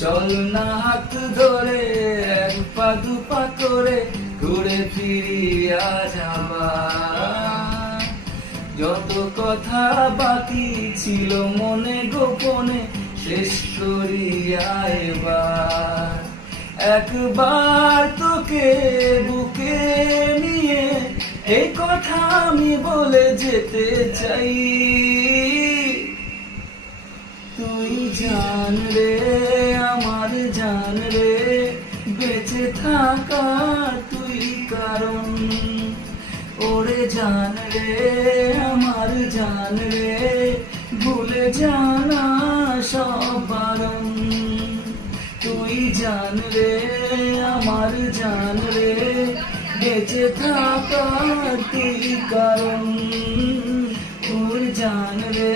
চল না হাত ধরে এক পা দুপা করে ঘুরে ফিরিয়া যাবা। যত কথা বাকি ছিল মনে গোপনে শেষ করিয়া এবার। একবার তোকে বুকে নিয়ে এই কথা আমি বলে যেতে চাই। তুই জান রে আমার জান রে, বেঁচে থাকা তুই কারণ। ওরে জান রে আমার জান রে, ভুলে জানা সব বারণ। তুই জান রে আমার জান রে, বেঁচে থাকা তুই কারণ। তুই জান রে